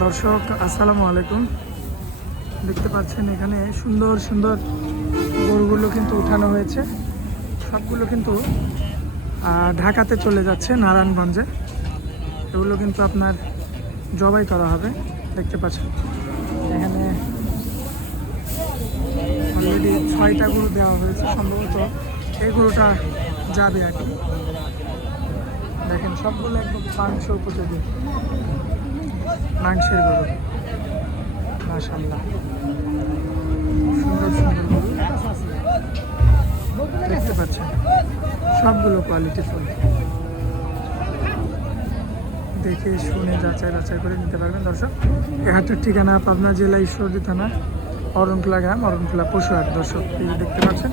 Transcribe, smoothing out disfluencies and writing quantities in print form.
দর্শক আসসালামু আলাইকুম। দেখতে পাচ্ছেন এখানে সুন্দর সুন্দর গরুগুলো কিন্তু উঠানো হয়েছে। সবগুলো কিন্তু ঢাকাতে চলে যাচ্ছে, নারায়ণগঞ্জে। এগুলো কিন্তু আপনার জবাই করা হবে। দেখতে পাচ্ছেন এখানে অলরেডি 6টা গরু দেওয়া হয়েছে, সম্ভবত এই গরুটা যাবে আর কি। দেখেন সবগুলো একদম মাংস উপযোগী মাংসের গরু, মাশাআল্লাহ সুন্দর সুন্দর গরু দেখতে পাচ্ছেন, সবগুলো কোয়ালিটি ফুল। দেখে শুনে যাচাই বাছাই করে নিতে পারবেন দর্শক। এ হাটের ঠিকানা পাবনা জেলা ঈশ্বরদী থানা অরণখোলা গ্রাম, অরণখোলা পশু হাট। দর্শক এই যে দেখতে পাচ্ছেন